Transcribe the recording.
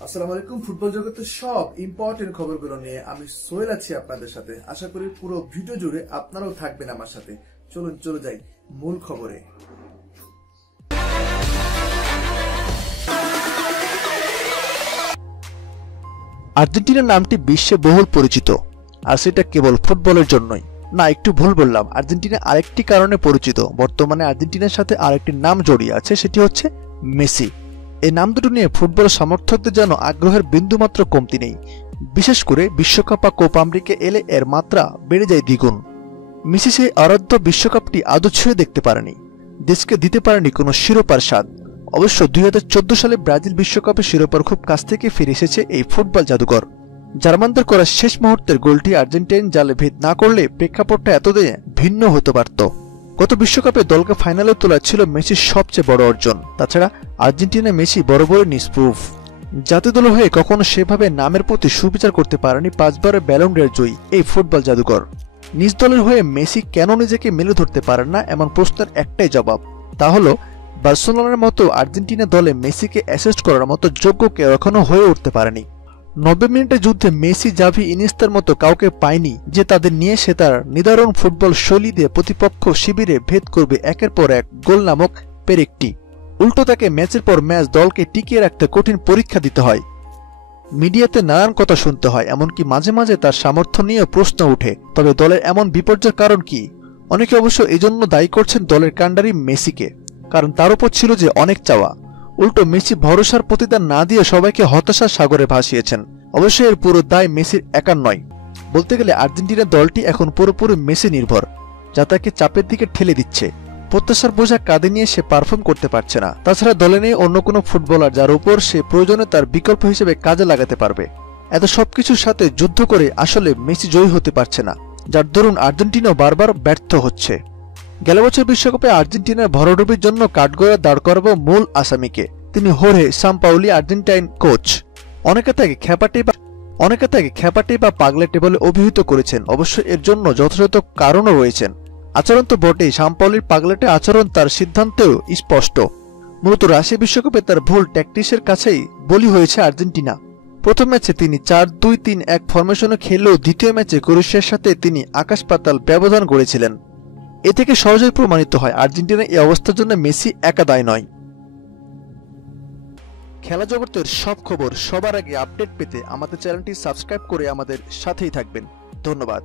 আসসালামু আলাইকুম। ফুটবল জগতের সব ইম্পর্টেন্ট খবরগুলো নিয়ে আমি সোহেল আছি আপনাদের সাথে। আশা করি পুরো ভিডিও জুড়ে আপনারাও থাকবেন আমার সাথে। চলুন চলে যাই মূল খবরে। আর্জেন্টিনার নামটি বিশ্বে বহুল পরিচিত, আর সেটা কেবল ফুটবলের জন্যই না। একটু ভুল বললাম, আর্জেন্টিনা আরেকটি কারণে পরিচিত। বর্তমানে আর্জেন্টিনার সাথে আরেকটি নাম জড়িয়ে আছে, সেটি হচ্ছে মেসি। এই নাম দুটো নিয়ে ফুটবল সমর্থকদের যেন আগ্রহের বিন্দুমাত্র কমতি নেই। বিশেষ করে বিশ্বকাপ বা কোপা আমেরিকা এলে এর মাত্রা বেড়ে যায় দ্বিগুণ। মেসি সেই আরাধ্য বিশ্বকাপটি আদৌ ছুঁয়ে দেখতে পারেনি, দেশকে দিতে পারেনি কোনো শিরোপার স্বাদ। অবশ্য 2014 সালে ব্রাজিল বিশ্বকাপে শিরোপার খুব কাছ থেকে ফিরে এসেছে এই ফুটবল জাদুকর। জার্মানদের করা শেষ মুহূর্তের গোলটি আর্জেন্টাইন জালে ভেদ না করলে প্রেক্ষাপটটা এতদিন ভিন্ন হতে পারত। গত বিশ্বকাপে দলকে ফাইনালে তোলা ছিল মেসির সবচেয়ে বড় অর্জন। তাছাড়া আর্জেন্টিনা মেসি বরাবরই নিষ্প্রুভ। জাতীয় দল হয়ে কখনো সেভাবে নামের প্রতি সুবিচার করতে পারেনি 5 বারের ব্যালন ডি অর জয়ী এই ফুটবল জাদুকর। নিজ দলের হয়ে মেসি কেন নিজেকে মেলে ধরতে পারেন না, এমন প্রশ্নের একটাই জবাব, তা হলো বার্সেলোনার মতো আর্জেন্টিনা দলে মেসিকে অ্যাসিস্ট করার মতো যোগ্য কেউ এখনো হয়ে উঠতে পারেনি। 90 মিনিটের যুদ্ধে মেসি, জাভি, ইনিয়েস্তার মতো কাউকে পায়নি যে তাদের নিয়ে সে তার নিদারুণ ফুটবল শৈলী দিয়ে প্রতিপক্ষ শিবিরে ভেদ করবে একের পর এক গোল নামক পেরেকটি। উল্টো তাকে ম্যাচের পর ম্যাচ দলকে টিকিয়ে রাখতে কঠিন পরীক্ষা দিতে হয়। মিডিয়াতে নানান কথা শুনতে হয়, এমনকি মাঝে মাঝে তার সামর্থ্য নিয়ে প্রশ্ন ওঠে। তবে দলের এমন বিপর্যয়ের কারণ কি? অনেকে অবশ্য এজন্য দায়ী করছেন দলের কাণ্ডারি মেসিকে, কারণ তার উপর ছিল যে অনেক চাওয়া। উল্টো মেসি ভরসার প্রতিদান না দিয়ে সবাইকে হতাশার সাগরে ভাসিয়েছেন। অবশ্য এর পুরো দায় মেসির একার নয়। বলতে গেলে আর্জেন্টিনার দলটি এখন পুরোপুরি মেসি নির্ভর, যা তাকে চাপের দিকে ঠেলে দিচ্ছে। প্রত্যাশার বোঝা কাঁধে নিয়ে সে পারফর্ম করতে পারছে না। তাছাড়া দলে নেই অন্য কোনো ফুটবলার যার উপর সে প্রয়োজনে তার বিকল্প হিসেবে কাজে লাগাতে পারবে। এত সবকিছুর সাথে যুদ্ধ করে আসলে মেসি জয়ী হতে পারছে না, যার দরুন আর্জেন্টিনাও বারবার ব্যর্থ হচ্ছে। গেল বছর বিশ্বকাপে আর্জেন্টিনার ভরাডুবির জন্য কাঠগড়ায় দাঁড় করাবো মূল আসামিকে। তিনি হোর্হে সাম্পাওলি, আর্জেন্টাইন কোচ। অনেকে তাকে খ্যাপাটে বা পাগলেটে বলে অভিহিত করেছেন। অবশ্য এর জন্য যথাযথ কারণও রয়েছেন। আচরণ তো বটেই, সাম্পাওলির পাগলেটে আচরণ তার সিদ্ধান্তেও স্পষ্ট। মূলত রাশিয়া বিশ্বকাপে তার ভুল ট্যাকটিক্সের কাছেই বলি হয়েছে আর্জেন্টিনা। প্রথম ম্যাচে তিনি 4-2-3-1 ফরমেশনে খেললেও দ্বিতীয় ম্যাচে ক্রোয়েশিয়ার সাথে তিনি আকাশ পাতাল ব্যবধান গড়েছিলেন। এ থেকে সহজেই প্রমাণিত হয় আর্জেন্টিনার এই অবস্থার জন্য মেসি একা দায়ী নয়। খেলা জগতের সব খবর সবার আগে আপডেট পেতে আমাদের চ্যানেলটি সাবস্ক্রাইব করে আমাদের সাথেই থাকবেন। ধন্যবাদ।